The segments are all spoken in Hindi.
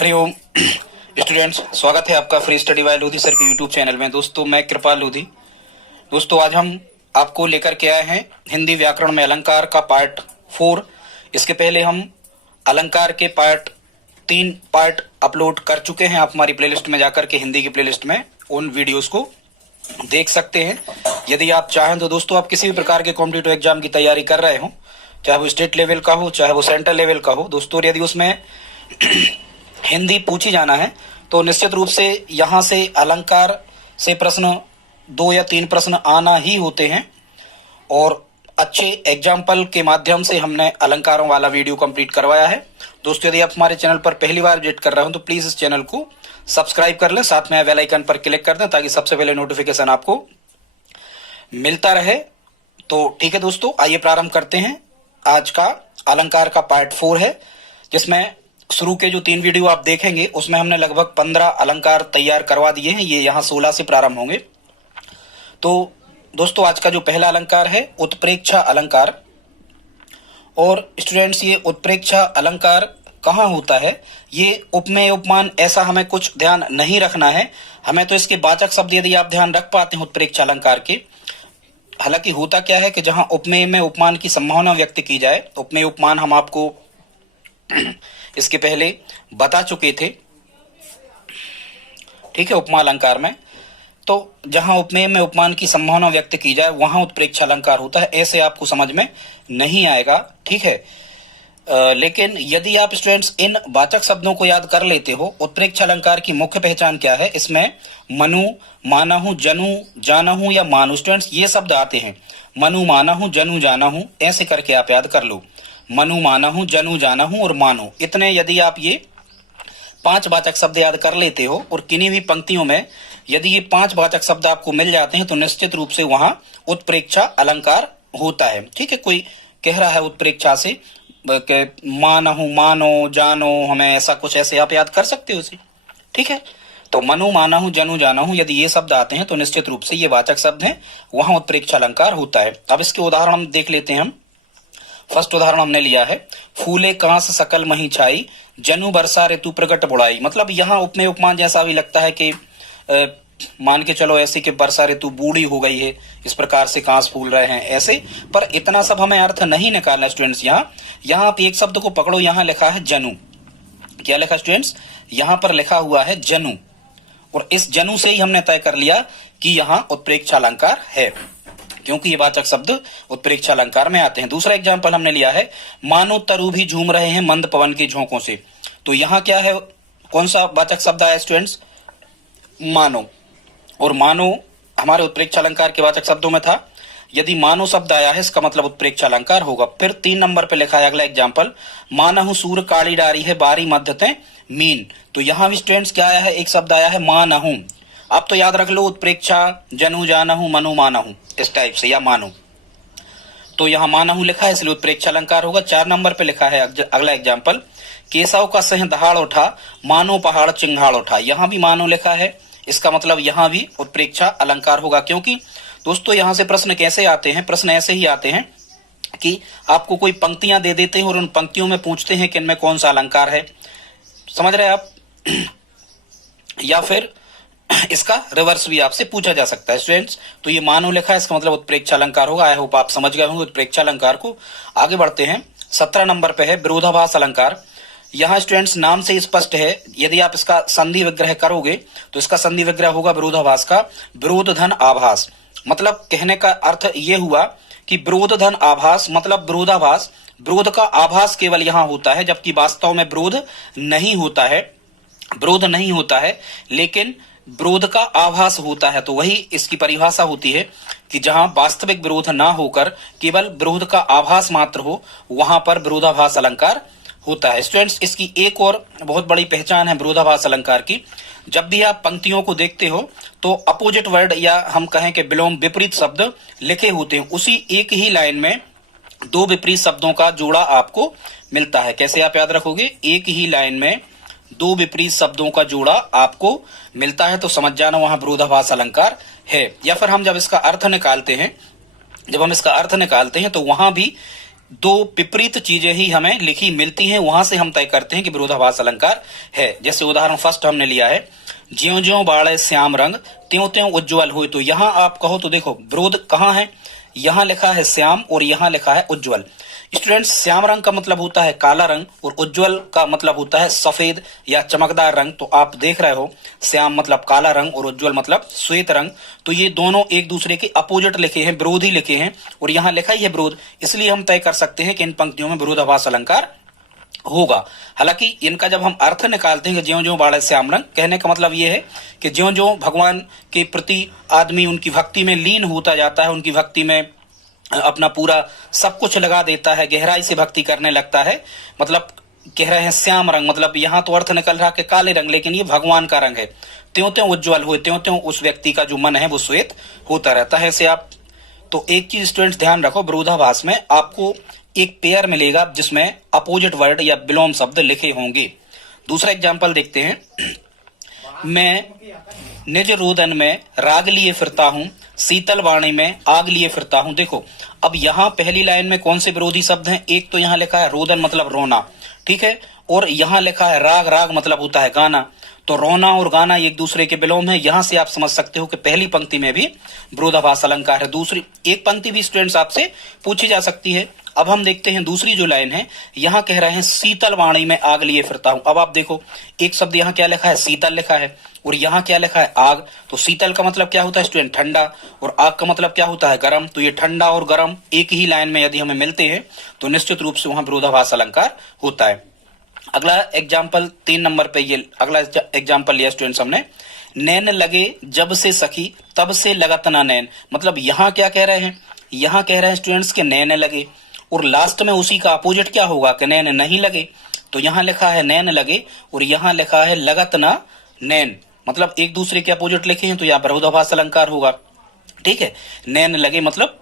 हरिओम स्टूडेंट्स, स्वागत है आपका free study bye Lodhi sir के यूट्यूब चैनल में। दोस्तों, मैं कृपाल लोधी। दोस्तों, आज हम आपको लेकर के आए हैं हिंदी व्याकरण में अलंकार का पार्ट 4। इसके पहले हम अलंकार के तीन पार्ट अपलोड कर चुके हैं। आप हमारी प्लेलिस्ट में जाकर के हिंदी की प्लेलिस्ट में उन वीडियोस को देख सकते हैं। यदि आप चाहें तो दोस्तों, आप किसी भी प्रकार के कॉम्पिटिटिव एग्जाम की तैयारी कर रहे हो, चाहे वो स्टेट लेवल का हो, चाहे वो सेंट्रल लेवल का हो, दोस्तों यदि उसमें हिंदी पूछी जाना है तो निश्चित रूप से यहाँ से अलंकार से प्रश्न 2 या 3 प्रश्न आना ही होते हैं। और अच्छे एग्जाम्पल के माध्यम से हमने अलंकारों वाला वीडियो कंप्लीट करवाया है। दोस्तों, यदि आप हमारे चैनल पर पहली बार विजिट कर रहे हो तो प्लीज इस चैनल को सब्सक्राइब कर लें, साथ में बेल आइकन पर क्लिक कर दें ताकि सबसे पहले नोटिफिकेशन आपको मिलता रहे। तो ठीक है दोस्तों, आइए प्रारंभ करते हैं। आज का अलंकार का पार्ट 4 है, जिसमें शुरू के जो 3 वीडियो आप देखेंगे उसमें हमने लगभग 15 अलंकार तैयार करवा दिए हैं। ये यहाँ 16 से प्रारंभ होंगे। तो दोस्तों, आज का जो पहला अलंकार है उत्प्रेक्षा अलंकार। और स्टूडेंट्स, ये उत्प्रेक्षा अलंकार कहाँ होता है? ये उपमेय उपमान ऐसा हमें कुछ ध्यान नहीं रखना है। हमें तो इसके वाचक शब्द यदि आप ध्यान रख पाते हैं उत्प्रेक्षा अलंकार के। हालांकि होता क्या है कि जहां उपमेय में उपमान की संभावना व्यक्त की जाए, उपमेय उपमान हम आपको इसके पहले बता चुके थे, ठीक है, उपमा अलंकार में। तो जहां उपमेय में उपमान की संभावना व्यक्त की जाए वहां उत्प्रेक्षा अलंकार होता है। ऐसे आपको समझ में नहीं आएगा, ठीक है। लेकिन यदि आप स्टूडेंट्स इन वाचक शब्दों को याद कर लेते हो, उत्प्रेक्षा अलंकार की मुख्य पहचान क्या है? इसमें मनु, मानहु, जनु, जानहु या मानु, स्टूडेंट्स ये शब्द आते हैं। मनु, मानहु, जनु, जानहु, ऐसे करके आप याद कर लो। मनु, मानहु, जनु, जानहु और मानो, इतने यदि आप ये 5 वाचक शब्द याद कर लेते हो और किन्हीं भी पंक्तियों में यदि ये 5 वाचक शब्द आपको मिल जाते हैं तो निश्चित रूप से वहां उत्प्रेक्षा अलंकार होता है, ठीक है। कोई कह रहा है उत्प्रेक्षा से मानहु, मानो, जानो, हमें ऐसा कुछ, ऐसे आप याद कर सकते हो उसे, ठीक है। तो मनु, मानहु, जनु, जानहु यदि ये शब्द आते हैं तो निश्चित रूप से ये वाचक शब्द हैं, वहां उत्प्रेक्षा अलंकार होता है। अब इसके उदाहरण हम देख लेते हैं। हम फर्स्ट उदाहरण हमने लिया है, फूले कांस सकल मही छाई, जनु बरसा ऋतु प्रकट बुढ़ाई। मतलब यहाँ उपमेय उपमान जैसा भी लगता है कि मान के चलो ऐसे कि वर्षा ऋतु बूढ़ी हो गई है, इस प्रकार से कांस फूल रहे हैं ऐसे। पर इतना सब हमें अर्थ नहीं निकालना स्टूडेंट्स। यहाँ आप एक शब्द को पकड़ो, यहाँ लिखा है जनु। क्या लिखा स्टूडेंट्स? यहाँ पर लिखा हुआ है जनु, और इस जनु से ही हमने तय कर लिया कि यहाँ उत्प्रेक्षा अलंकार है, क्योंकि ये वाचक शब्द उत्प्रेक्षा अलंकार में आते हैं। दूसरा एग्जाम्पल हमने लिया है, मानो तरु भी झूम रहे हैं मंद पवन के झोंकों से। तो यहाँ क्या है, कौन सा वाचक शब्द आया स्टूडेंट्स? मानो। और मानो हमारे उत्प्रेक्षा अलंकार के वाचक शब्दों में था। यदि मानो शब्द आया है इसका मतलब उत्प्रेक्षा अलंकार होगा। फिर 3 नंबर पे लिखा है अगला एग्जाम्पल, मानहु सूर काली डारी है बारी मध्यते मीन। तो यहाँ भी स्टूडेंट्स क्या आया है? एक शब्द आया है मानहु। आप तो याद रख लो उत्प्रेक्षा जनु, जानहु, मनु, मानहु, इस टाइप से, या मानो। तो यहाँ मानहु लिखा है इसलिए उत्प्रेक्षा अलंकार होगा। 4 नंबर पे लिखा है अगला एग्जाम्पल, केशव का सह दहाड़ उठा मानो पहाड़ चिंगाड़ उठा। यहाँ भी मानो लिखा है, इसका मतलब यहाँ भी उत्प्रेक्षा अलंकार होगा। क्योंकि दोस्तों यहाँ से प्रश्न कैसे आते हैं? प्रश्न ऐसे ही आते हैं कि आपको कोई पंक्तियां दे देते हैं और उन पंक्तियों में पूछते हैं कि इनमें कौन सा अलंकार है। समझ रहे हैं आप? या फिर इसका रिवर्स भी आपसे पूछा जा सकता है स्टूडेंट्स। तो ये मानो लिखा है, इसका मतलब उत्प्रेक्षा अलंकार होगा। आई होप आप समझ गए होंगे उत्प्रेक्षा अलंकार को। आगे बढ़ते हैं। 17 नंबर पे है विरोधाभास अलंकार। यहाँ स्टूडेंट्स नाम से स्पष्ट है, यदि आप इसका संधि विग्रह करोगे तो इसका संधि विग्रह होगा विरोधाभास का, विरोध धन आभास। मतलब कहने का अर्थ ये हुआ कि विरोध धन आभास मतलब विरोधाभास। विरोध का आभास केवल यहाँ होता है, जबकि वास्तव में विरोध नहीं होता है। विरोध नहीं होता है लेकिन विरोध का आभास होता है। तो वही इसकी परिभाषा होती है कि जहां वास्तविक विरोध ना होकर केवल विरोध का आभास मात्र हो, वहां पर विरोधाभास अलंकार होता है। स्टूडेंट्स, इसकी एक और बहुत बड़ी पहचान है विरोधाभास अलंकार की। जब भी आप पंक्तियों को देखते हो तो अपोजिट वर्ड या हम कहें कि विलोम विपरीत शब्द लिखे होते हैं। उसी एक ही लाइन में 2 विपरीत शब्दों का जोड़ा आपको मिलता है। कैसे आप याद रखोगे? एक ही लाइन में 2 विपरीत शब्दों का जोड़ा आपको मिलता है, तो समझ जाना वहां विरोधाभास अलंकार है। या फिर हम जब इसका अर्थ निकालते हैं तो वहां भी दो विपरीत चीजें ही हमें लिखी मिलती हैं, वहां से हम तय करते हैं कि विरोधाभास अलंकार है। जैसे उदाहरण फर्स्ट हमने लिया है, ज्यों ज्यों बाढ़े श्याम रंग त्यों त्यों उज्ज्वल हुए। तो यहां आप कहो तो देखो विरोध कहां है, यहां लिखा है श्याम और यहां लिखा है उज्ज्वल। स्टूडेंट्स, श्याम रंग का मतलब होता है काला रंग और उज्ज्वल का मतलब होता है सफेद या चमकदार रंग। तो आप देख रहे हो श्याम मतलब काला रंग और उज्ज्वल मतलब श्वेत रंग। तो ये दोनों एक दूसरे के अपोजिट लिखे हैं, विरोधी लिखे हैं, और यहाँ लिखा ही है विरोध, इसलिए हम तय कर सकते हैं कि इन पंक्तियों में विरोधाभास अलंकार होगा। हालांकि इनका जब हम अर्थ निकालते हैं कि ज्यों ज्यों बाढ़े श्याम रंग, कहने का मतलब ये है कि ज्यों ज्यों भगवान के प्रति आदमी उनकी भक्ति में लीन होता जाता है, उनकी भक्ति में अपना पूरा सब कुछ लगा देता है, गहराई से भक्ति करने लगता है, मतलब कह रहे हैं श्याम रंग, मतलब यहाँ तो अर्थ निकल रहा कि काले रंग, लेकिन ये भगवान का रंग है। त्यों त्यों उज्ज्वल हुए, त्यों त्यों उस व्यक्ति का जो मन है वो श्वेत होता रहता है। ऐसे आप तो एक चीज स्टूडेंट्स ध्यान रखो, विरोधाभास में आपको एक पेयर मिलेगा जिसमें अपोजिट वर्ड या विलोम शब्द लिखे होंगे। दूसरा एग्जाम्पल देखते हैं, मैं निज रोदन में राग लिए फिरता हूं, शीतल वाणी में आग लिए फिरता हूं। देखो अब यहाँ पहली लाइन में कौन से विरोधी शब्द हैं, एक तो यहाँ लिखा है रोदन मतलब रोना, ठीक है, और यहाँ लिखा है राग, राग मतलब होता है गाना। तो रोना और गाना एक दूसरे के विलोम है। यहां से आप समझ सकते हो कि पहली पंक्ति में भी विरोधाभास अलंकार है। दूसरी एक पंक्ति भी स्टूडेंट्स आपसे पूछी जा सकती है। अब हम देखते हैं दूसरी जो लाइन है, यहां कह रहे हैं शीतल वाणी में आग लिए फिरता हूं। अब आप देखो एक शब्द यहाँ क्या लिखा है, शीतल लिखा है, और यहाँ क्या लिखा है, आग। तो शीतल का मतलब क्या होता है स्टूडेंट, ठंडा, और आग का मतलब क्या होता है, गर्म। तो ये ठंडा और गर्म एक ही लाइन में यदि हमें मिलते हैं तो निश्चित रूप से वहां विरोधाभास अलंकार होता है। अगला एग्जाम्पल 3 नंबर पे, ये अगला एग्जाम्पल लिया स्टूडेंट्स हमने, नैन लगे जब से सखी तब से लगत ना नैन। मतलब यहाँ क्या कह रहे हैं, यहाँ कह रहे हैं स्टूडेंट्स के नैन लगे, और लास्ट में उसी का अपोजिट क्या होगा कि नैन नहीं लगे। तो यहाँ लिखा है नैन लगे और यहाँ लिखा है लगत ना नैन, मतलब एक दूसरे के अपोजिट लिखे हैं, तो यहाँ विरोधाभास अलंकार होगा। ठीक है, नैन लगे मतलब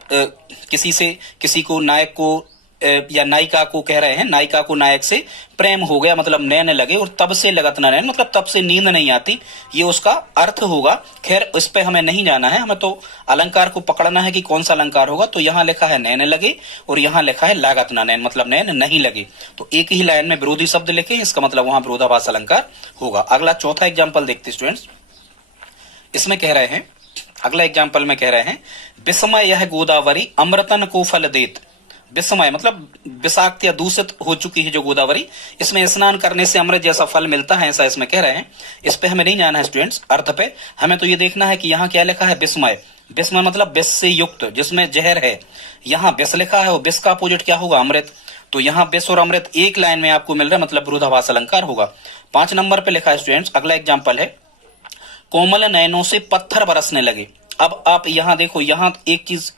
किसी को नायक को या नायिका को कह रहे हैं, नायिका को नायक से प्रेम हो गया, मतलब नैन लगे, और तब से लगत ना नैन मतलब तब से नींद नहीं आती, ये उसका अर्थ होगा। खैर इस पे हमें नहीं जाना है, हमें तो अलंकार को पकड़ना है कि कौन सा अलंकार होगा। तो यहाँ लिखा है नैन लगे और यहाँ लिखा है लागत ना नैन, मतलब नैन नहीं लगे। तो एक ही लाइन में विरोधी शब्द लिखे, इसका मतलब वहां विरोधाभास अलंकार होगा। अगला चौथा एग्जाम्पल देखते स्टूडेंट्स, इसमें कह रहे हैं, अगला एग्जाम्पल में कह रहे हैं, विस्मय यह गोदावरी अमृतन को फल देत। विस्मय मतलब विषाक्त या दूषित हो चुकी है जो गोदावरी, इसमें स्नान करने से अमृत जैसा फल मिलता है, ऐसा इसमें कह रहे हैं। इस पे हमें नहीं जाना है स्टूडेंट्स अर्थ पे, हमें तो ये देखना है कि यहाँ क्या लिखा है, विस्मय। विस्मय मतलब विष से युक्त, जिसमें जहर है। यहाँ विष लिखा है और विष का अपोजिट क्या होगा, अमृत। तो यहाँ विष और अमृत एक लाइन में आपको मिल रहा है, मतलब विरोधाभास अलंकार होगा। 5 नंबर पे लिखा है स्टूडेंट्स, अगला एग्जाम्पल है, कोमल नयनों से पत्थर बरसने लगे। अब आप यहाँ देखो, यहाँ एक चीज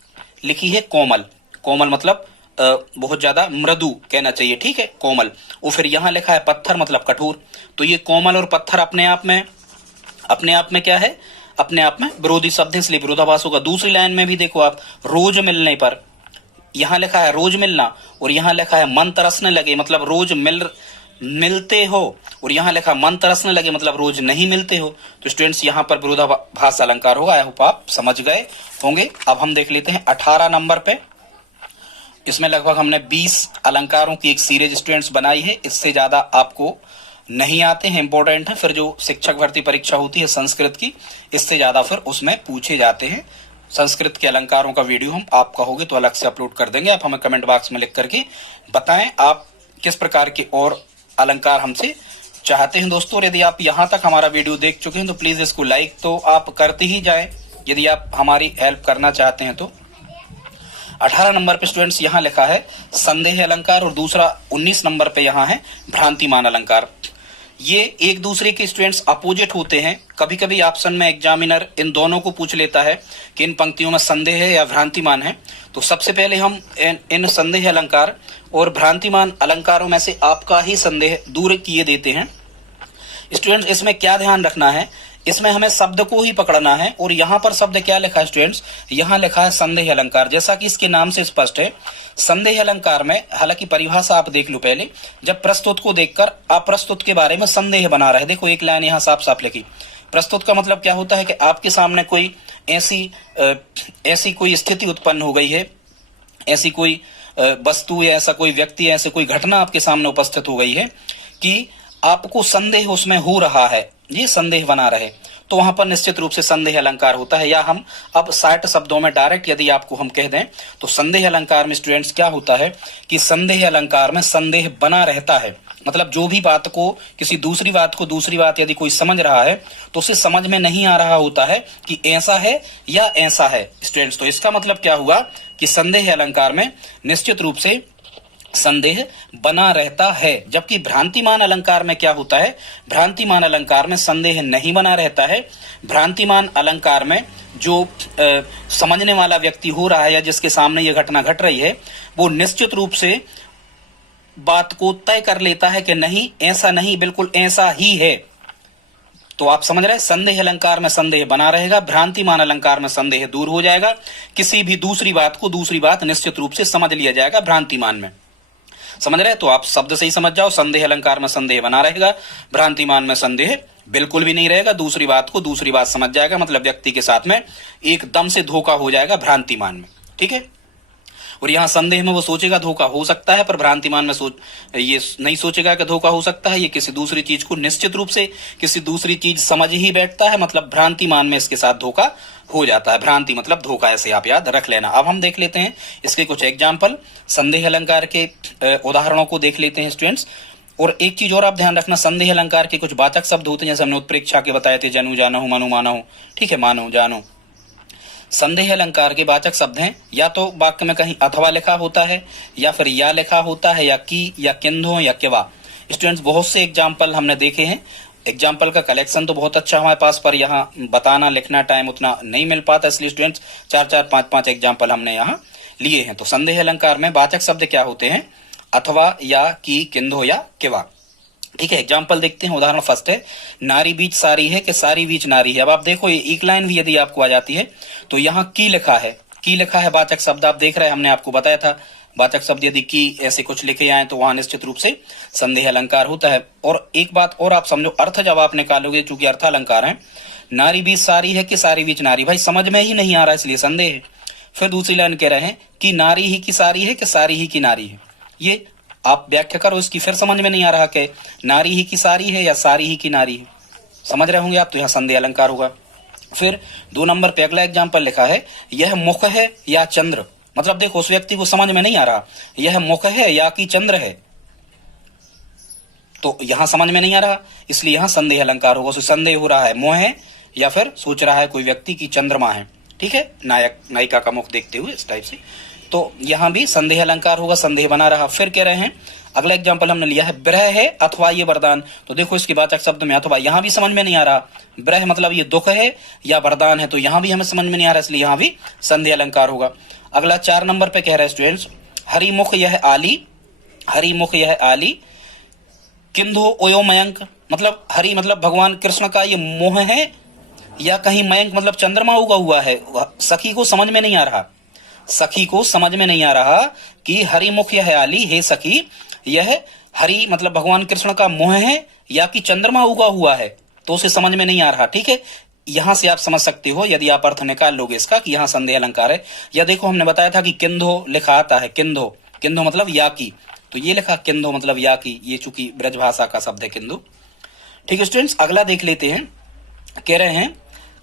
लिखी है कोमल, कोमल मतलब बहुत ज्यादा मृदु कहना चाहिए, ठीक है, कोमल। और फिर यहाँ लिखा है पत्थर मतलब कठोर। तो ये कोमल और पत्थर अपने आप में क्या है, अपने आप में विरोधी शब्द है, इसलिए विरोधाभास होगा। दूसरी लाइन में भी देखो आप, रोज मिलने पर, यहाँ लिखा है रोज मिलना और यहाँ लिखा है मन तरसने लगे, मतलब रोज मिलते हो, और यहाँ लिखा मन तरसने लगे मतलब रोज नहीं मिलते हो। तो स्टूडेंट्स यहाँ पर विरोधाभास अलंकार होगा। आई होप आप समझ गए होंगे। अब हम देख लेते हैं 18 नंबर पे, इसमें लगभग हमने 20 अलंकारों की एक सीरीज स्टूडेंट्स बनाई है, इससे ज्यादा आपको नहीं आते हैं, इंपॉर्टेंट है। फिर जो शिक्षक भर्ती परीक्षा होती है संस्कृत की, इससे ज्यादा फिर उसमें पूछे जाते हैं। संस्कृत के अलंकारों का वीडियो हम आप कहोगे तो अलग से अपलोड कर देंगे। आप हमें कमेंट बॉक्स में लिख करके बताएं आप किस प्रकार के और अलंकार हमसे चाहते हैं दोस्तों। और यदि आप यहाँ तक हमारा वीडियो देख चुके हैं तो प्लीज इसको लाइक तो आप करते ही जाएं, यदि आप हमारी हेल्प करना चाहते हैं तो। 18 नंबर पे स्टूडेंट्स यहाँ लिखा है संदेह अलंकार, और दूसरा 19 नंबर पे यहाँ है भ्रांतिमान अलंकार। ये एक दूसरे के स्टूडेंट्स अपोजिट होते हैं। कभी कभी ऑप्शन में एग्जामिनर इन दोनों को पूछ लेता है कि इन पंक्तियों में संदेह है या भ्रांतिमान है। तो सबसे पहले हम इन संदेह अलंकार और भ्रांतिमान अलंकारों में से आपका ही संदेह दूर किए देते हैं। स्टूडेंट्स इसमें क्या ध्यान रखना है, इसमें हमें शब्द को ही पकड़ना है। और यहाँ पर शब्द क्या लिखा है स्टूडेंट्स, यहाँ लिखा है संदेह अलंकार। जैसा कि इसके नाम से स्पष्ट है, संदेह अलंकार में, हालांकि परिभाषा आप देख लो पहले, जब प्रस्तुत को देखकर अप्रस्तुत के बारे में संदेह बना रहे। देखो एक लाइन यहाँ साफ साफ लिखी, प्रस्तुत का मतलब क्या होता है कि आपके सामने कोई ऐसी कोई स्थिति उत्पन्न हो गई है, ऐसी कोई वस्तु या ऐसा कोई व्यक्ति या ऐसे कोई घटना आपके सामने उपस्थित हो गई है कि आपको संदेह उसमें हो रहा है, ये संदेह बना रहे, तो वहां पर निश्चित रूप से संदेह अलंकार होता है। या हम अब 60 शब्दों में डायरेक्ट यदि आपको हम कह दें तो संदेह अलंकार में स्टूडेंट्स क्या होता है कि संदेह अलंकार में संदेह बना रहता है। मतलब जो भी बात को, किसी दूसरी बात को दूसरी बात यदि कोई समझ रहा है तो उसे समझ में नहीं आ रहा होता है कि ऐसा है या ऐसा है स्टूडेंट्स। तो इसका मतलब क्या हुआ कि संदेह अलंकार में निश्चित रूप से संदेह बना रहता है। जबकि भ्रांतिमान अलंकार में क्या होता है, भ्रांतिमान अलंकार में संदेह नहीं बना रहता है। भ्रांतिमान अलंकार में जो समझने वाला व्यक्ति हो रहा है या जिसके सामने ये घटना घट रही है वो निश्चित रूप से बात को तय कर लेता है कि नहीं, ऐसा नहीं, बिल्कुल ऐसा ही है। तो आप समझ रहे हैं, संदेह अलंकार में संदेह बना रहेगा, भ्रांतिमान अलंकार में संदेह दूर हो जाएगा। किसी भी दूसरी बात को दूसरी बात निश्चित रूप से समझ लिया जाएगा भ्रांतिमान में। समझ रहे? तो आप शब्द से ही समझ जाओ, संदेह अलंकार में संदेह बना रहेगा, भ्रांतिमान में संदेह बिल्कुल भी नहीं रहेगा। दूसरी बात को दूसरी बात समझ जाएगा, मतलब व्यक्ति के साथ में एकदम से धोखा हो जाएगा भ्रांतिमान में। ठीक है। और यहाँ संदेह में वो सोचेगा धोखा हो सकता है, पर भ्रांतिमान में ये नहीं सोचेगा कि धोखा हो सकता है। ये किसी दूसरी चीज को निश्चित रूप से किसी दूसरी चीज समझ ही बैठता है, मतलब भ्रांतिमान में इसके साथ धोखा हो जाता है। भ्रांति मतलब धोखा, ऐसे आप याद रख लेना। अब हम देख लेते हैं इसके कुछ एग्जाम्पल, संदेह अलंकार के उदाहरणों को देख लेते हैं स्टूडेंट्स। और एक चीज और आप ध्यान रखना, संदेह अलंकार के कुछ वाचक शब्द होते हैं, जैसे हमने उत्प्रेक्षा के बताए थे, जनु जानो, मनु मानो। ठीक है, मानो जानो। संदेह अलंकार के वाचक शब्द हैं, या तो वाक्य में कहीं अथवा लिखा होता है, या फिर या लिखा होता है, या की, या किंधो, या किवा। स्टूडेंट्स बहुत से एग्जाम्पल हमने देखे हैं। एग्जाम्पल का कलेक्शन तो बहुत अच्छा हमारे पास, पर यहाँ बताना लिखना टाइम उतना नहीं मिल पाता, इसलिए स्टूडेंट्स 4-4, 5-5 एग्जाम्पल हमने यहाँ लिए हैं। तो संदेह अलंकार में वाचक शब्द क्या होते हैं, अथवा, या, की, किंधो, या किवा। ठीक है, एग्जाम्पल देखते हैं। उदाहरण फर्स्ट है, नारी बीच सारी है कि सारी बीच नारी है। अब आप देखो, ये एक लाइन भी यदि आपको आ जाती है तो यहाँ की लिखा है, की लिखा है वाचक शब्द। आप देख रहे हैं, हमने आपको बताया था वाचक शब्द यदि की ऐसे कुछ लिखे आए तो वहां निश्चित रूप से संदेह अलंकार होता है। और एक बात और आप समझो, अर्थ जब आप निकालोगे, चूंकि अर्थ अलंकार है, नारी बीच सारी है कि सारी बीच नारी, भाई समझ में ही नहीं आ रहा, इसलिए संदेह है। फिर दूसरी लाइन कह रहे हैं कि नारी ही की सारी है कि सारी ही की नारी है। ये आप व्याख्या करो इसकी, फिर समझ में नहीं आ रहा कि नारी ही की सारी है या सारी ही की नारी है। समझ रहे होंगे आप, तो यहाँ संदेह अलंकार होगा। फिर 2 नंबर पे अगला एग्जाम्पल लिखा है, यह मुख है या चंद्र। मतलब देखो, उस व्यक्ति को समझ में नहीं आ रहा यह मुख है या कि चंद्र है, तो यहां समझ में नहीं आ रहा, इसलिए यहां संदेह अलंकार होगा। उसे संदेह हो रहा है मुंह है, या फिर सोच रहा है कोई व्यक्ति की चंद्रमा है। ठीक है, नायक नायिका का मुख देखते हुए इस टाइप से, तो यहां भी संदेह अलंकार होगा, संदेह बना रहा। फिर कह रहे हैं, अगला एग्जाम्पल हमने लिया है, ब्रह है अथवा ये वरदान। तो देखो इसके वाचक शब्द में अथवा, यहां भी समझ में नहीं आ रहा, ब्रह मतलब ये दुख है या वरदान है, तो यहां भी हमें समझ में नहीं आ रहा, इसलिए यहां भी संदेह अलंकार होगा। अगला 4 नंबर पे कह रहे हैं स्टूडेंट्स, हरिमुख यह आली, हरिमुख यह आली, किंधो ओयो मयंक। मतलब हरि मतलब भगवान कृष्ण का ये मुंह है, या कहीं मयंक मतलब चंद्रमा उगा हुआ है। सखी को समझ में नहीं आ रहा, सखी को समझ में नहीं आ रहा कि हरिमुख यह आली, हे सखी यह हरि मतलब भगवान कृष्ण का मुंह है या कि चंद्रमा उगा हुआ है, तो उसे समझ में नहीं आ रहा। ठीक है, यहां से आप समझ सकते हो यदि आप अर्थ निकाल लोगे इसका कि यहां संदेह अलंकार है। या देखो, हमने बताया था कि किंधो लिखा आता है, किंधो, किंधो मतलब या की, तो ये लिखा किंधो मतलब या की, ये चूंकि ब्रज भाषा का शब्द है किंधो। ठीक है स्टूडेंट्स, अगला देख लेते हैं। कह रहे हैं,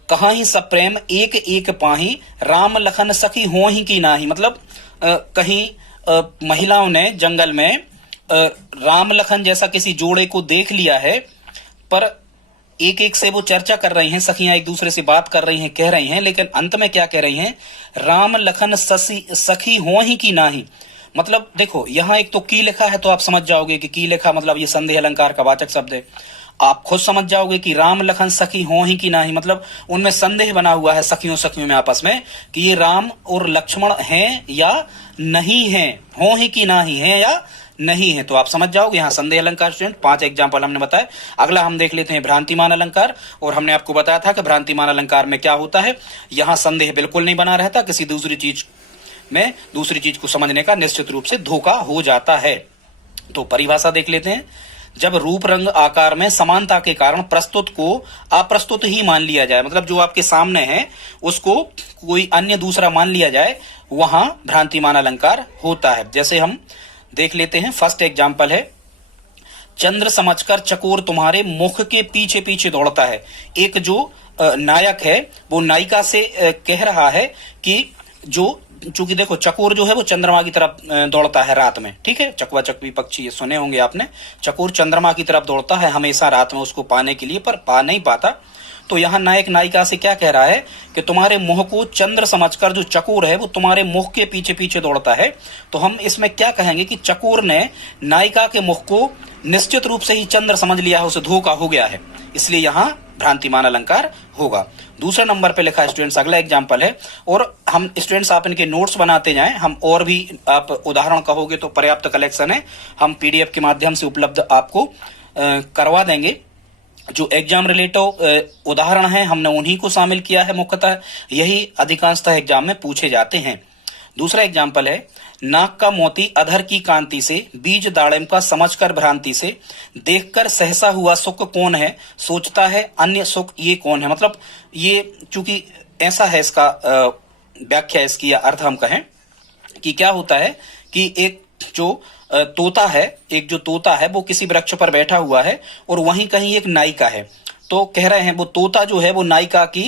कहाँ ही सब प्रेम एक एक पाही, राम लखन सखी हो ही की नाही। मतलब कहीं महिलाओं ने जंगल में राम लखन जैसा किसी जोड़े को देख लिया है, पर एक एक से वो चर्चा कर रही हैं, सखियां एक दूसरे से बात कर रही हैं, कह रही हैं, लेकिन अंत में क्या कह रही हैं, राम लखन सखी हो ही की नाही। मतलब देखो, यहां एक तो की लिखा है, तो आप समझ जाओगे कि की लिखा मतलब ये संदेह अलंकार का वाचक शब्द है। आप खुद समझ जाओगे कि राम लखन सखी हो ही की नाही, मतलब उनमें संदेह बना हुआ है सखियों सखियों में आपस में कि ये राम और लक्ष्मण हैं या नहीं है, हो ही की नाही है या नहीं है, तो आप समझ जाओगे यहाँ संदेह अलंकार। स्टूडेंट 5 एग्जाम्पल हमने बताए। अगला हम देख लेते हैं भ्रांतिमान अलंकार, और हमने आपको बताया था कि भ्रांतिमान अलंकार में क्या होता है, यहाँ संदेह बिल्कुल नहीं बना रहता, किसी दूसरी चीज में दूसरी चीज को समझने का निश्चित रूप से धोखा हो जाता है। तो परिभाषा देख लेते हैं। जब रूप रंग आकार में समानता के कारण प्रस्तुत को अप्रस्तुत ही मान लिया जाए, मतलब जो आपके सामने है उसको कोई अन्य दूसरा मान लिया जाए, वहां भ्रांतिमान अलंकार होता है। जैसे हम देख लेते हैं, फर्स्ट एग्जाम्पल है, चंद्र समझकर चकोर तुम्हारे मुख के पीछे पीछे दौड़ता है। एक जो नायक है वो नायिका से कह रहा है कि जो, चूंकि देखो चकोर जो है वो चंद्रमा की तरफ दौड़ता है रात में, ठीक है, चकवा चकवी पक्षी ये सुने होंगे आपने, चकोर चंद्रमा की तरफ दौड़ता है हमेशा रात में उसको पाने के लिए, पर पा नहीं पाता। तो यहाँ नायक नायिका से क्या कह रहा है कि तुम्हारे मुंह को चंद्र समझकर जो चकोर है वो तुम्हारे मुख के पीछे पीछे दौड़ता है। तो हम इसमें क्या कहेंगे कि चकोर ने नायिका के मुख को निश्चित रूप से ही चंद्र समझ लिया है, उसे धोखा हो गया है, इसलिए यहाँ भ्रांतिमान अलंकार होगा। दूसरे नंबर पे लिखा है स्टूडेंट्स, अगला एग्जाम्पल है, और हम स्टूडेंट्स आप इनके नोट्स बनाते जाएं, हम और भी आप उदाहरण कहोगे तो पर्याप्त कलेक्शन है, हम पीडीएफ के माध्यम से उपलब्ध आपको करवा देंगे। जो एग्जाम रिलेटेड उदाहरण हैं हमने उन्हीं को शामिल किया है, मुख्यतः यही अधिकांशतः एग्जाम में पूछे जाते हैं। दूसरा एग्जाम्पल है, नाक का मोती अधर की कांति से, बीज दाड़िम का समझकर भ्रांति से, देखकर सहसा हुआ सुख कौन है, सोचता है अन्य सुख ये कौन है। मतलब ये चूंकि ऐसा है इसका व्याख्या, इसकी या अर्थ हम कहें कि क्या होता है कि एक जो तोता है, एक जो तोता है वो किसी वृक्ष पर बैठा हुआ है और वहीं कहीं एक नायिका है। तो कह रहे हैं वो तोता जो है वो नायिका की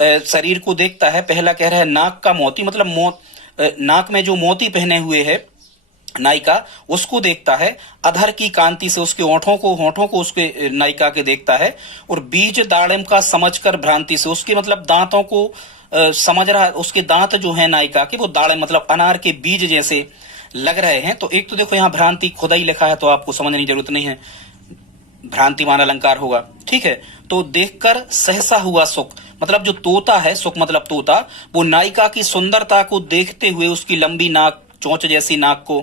शरीर को देखता है। पहला कह रहा है नाक का मोती, मतलब नाक में जो मोती पहने हुए है नायिका उसको देखता है, अधर की कांति से उसके होठों को उसके नायिका के देखता है, और बीज दाड़िम का समझकर भ्रांति से उसके मतलब दांतों को समझ रहा है, उसके दांत जो है नायिका के वो दाड़िम मतलब अनार के बीज जैसे लग रहे हैं। तो एक तो देखो यहाँ भ्रांति खुदा ही लिखा है तो आपको समझने की जरूरत नहीं है, भ्रांतिमान अलंकार होगा, ठीक है। तो देखकर सहसा हुआ सुख, मतलब जो तोता है, सुख मतलब तोता, वो नायिका की सुंदरता को देखते हुए, उसकी लंबी नाक, चोंच जैसी नाक को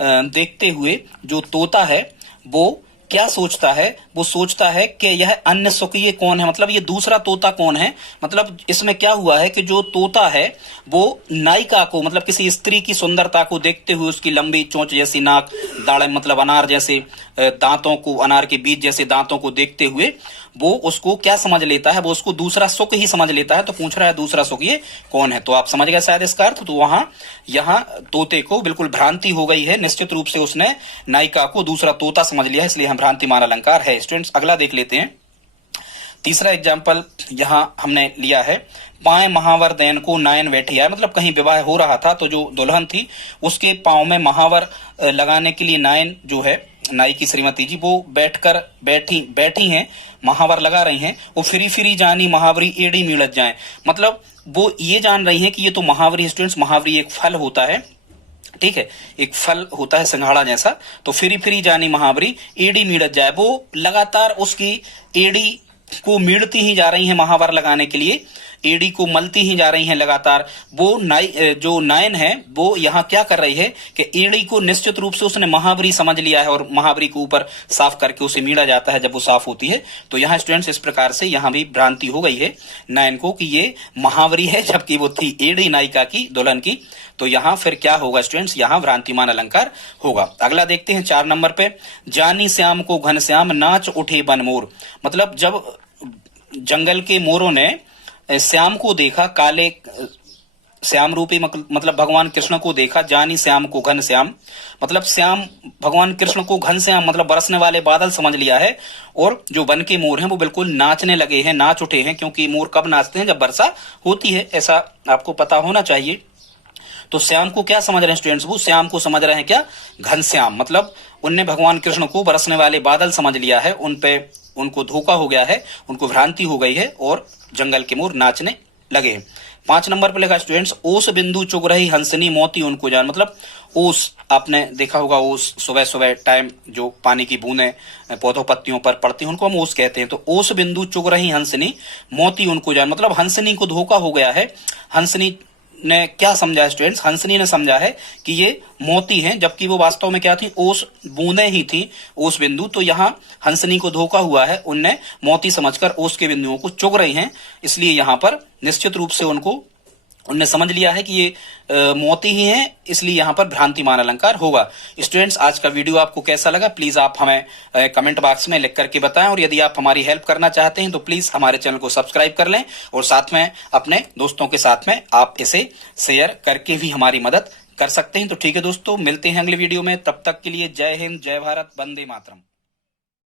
देखते हुए जो तोता है वो क्या सोचता है, वो सोचता है कि यह अन्य सुख ये कौन है, मतलब ये दूसरा तोता कौन है। मतलब इसमें क्या हुआ है कि जो तोता है वो नायिका को, मतलब किसी स्त्री की सुंदरता को देखते हुए, उसकी लंबी चोंच जैसी नाक, दाड़िम मतलब अनार जैसे दांतों को, अनार के बीज जैसे दांतों को देखते हुए वो उसको क्या समझ लेता है, वो उसको दूसरा सुख ही समझ लेता है। तो पूछ रहा है दूसरा सुख ये कौन है, तो आप समझ गए शायद इसका अर्थ। तो वहां यहाँ तोते को बिल्कुल भ्रांति हो गई है, निश्चित रूप से उसने नायिका को दूसरा तोता समझ लिया है, इसलिए हम भ्रांतिमान अलंकार है। स्टूडेंट्स अगला देख लेते हैं, तीसरा एग्जाम्पल यहाँ हमने लिया है, पाए महावर दैन को नायन बैठी आए, मतलब कहीं विवाह हो रहा था तो जो दुल्हन थी उसके पांव में महावर लगाने के लिए नायन जो है नाई की श्रीमती जी वो बैठी हैं, महावर लगा रही हैं। वो फिरी फिरी जानी महावरी एड़ी मिलत जाए, मतलब वो ये जान रही हैं कि ये तो महावरी। स्टूडेंट्स महावरी एक फल होता है, ठीक है, एक फल होता है सिंघाड़ा जैसा। तो फिरी फिरी जानी महावरी एड़ी मिलत जाए, वो लगातार उसकी एड़ी को मीड़ती ही जा रही हैं महावर लगाने के लिए, एड़ी को मलती ही जा रही हैं लगातार। वो जो नायन है वो यहाँ क्या कर रही है कि एड़ी को निश्चित रूप से उसने महावरी समझ लिया है और महावरी को ऊपर साफ करके उसे मीड़ा जाता है जब वो साफ होती है। तो यहाँ स्टूडेंट्स इस प्रकार से यहाँ भी भ्रांति हो गई है नायन को कि ये महावरी है जबकि वो थी एड़ी नायिका की, दुल्हन की। तो यहाँ फिर क्या होगा स्टूडेंट्स, यहाँ भ्रांतिमान अलंकार होगा। अगला देखते हैं 4 नंबर पे, जानी श्याम को घन श्याम नाच उठे बन मोर, मतलब जब जंगल के मोरों ने श्याम को देखा, काले श्याम रूपी मतलब भगवान कृष्ण को देखा, जानी श्याम को घन श्याम, मतलब श्याम भगवान कृष्ण को घन श्याम मतलब बरसने वाले बादल समझ लिया है। और जो वन के मोर हैं वो बिल्कुल नाचने लगे हैं, नाच उठे हैं, क्योंकि मोर कब नाचते हैं, जब वर्षा होती है, ऐसा आपको पता होना चाहिए। तो श्याम को क्या समझ रहे हैं स्टूडेंट्स, वो श्याम को समझ रहे हैं क्या, घनश्याम, मतलब उनने भगवान कृष्ण को बरसने वाले बादल समझ लिया है, उन पे उनको धोखा हो गया है, उनको भ्रांति हो गई है और जंगल के मोर नाचने लगे हैं। 5 नंबर पर लिखा स्टूडेंट्स, ओस बिंदु चुग रही हंसनी मोती उनको जान, मतलब ओस आपने देखा होगा, ओस सुबह सुबह टाइम जो पानी की बूंदें पौधों पत्तियों पर पड़ती हैं उनको हम ओस कहते हैं। तो ओस बिंदु चुग रही हंसनी मोती उनको जान, मतलब हंसनी को धोखा हो गया है। हंसनी ने क्या समझा है स्टूडेंट्स, हंसनी ने समझा है कि ये मोती हैं, जबकि वो वास्तव में क्या थी, ओस बूंदें ही थी, ओस बिंदु। तो यहाँ हंसनी को धोखा हुआ है, उनने मोती समझकर ओस के बिंदुओं को चुग रही हैं, इसलिए यहाँ पर निश्चित रूप से उनको उनने समझ लिया है कि ये मोती ही हैं, इसलिए यहाँ पर भ्रांतिमान अलंकार होगा। स्टूडेंट्स, आज का वीडियो आपको कैसा लगा प्लीज आप हमें कमेंट बॉक्स में लिख करके बताएं, और यदि आप हमारी हेल्प करना चाहते हैं तो प्लीज हमारे चैनल को सब्सक्राइब कर लें, और साथ में अपने दोस्तों के साथ में आप इसे शेयर करके भी हमारी मदद कर सकते हैं। तो ठीक है दोस्तों, मिलते हैं अगले वीडियो में, तब तक के लिए जय हिंद, जय भारत, वंदे मातरम।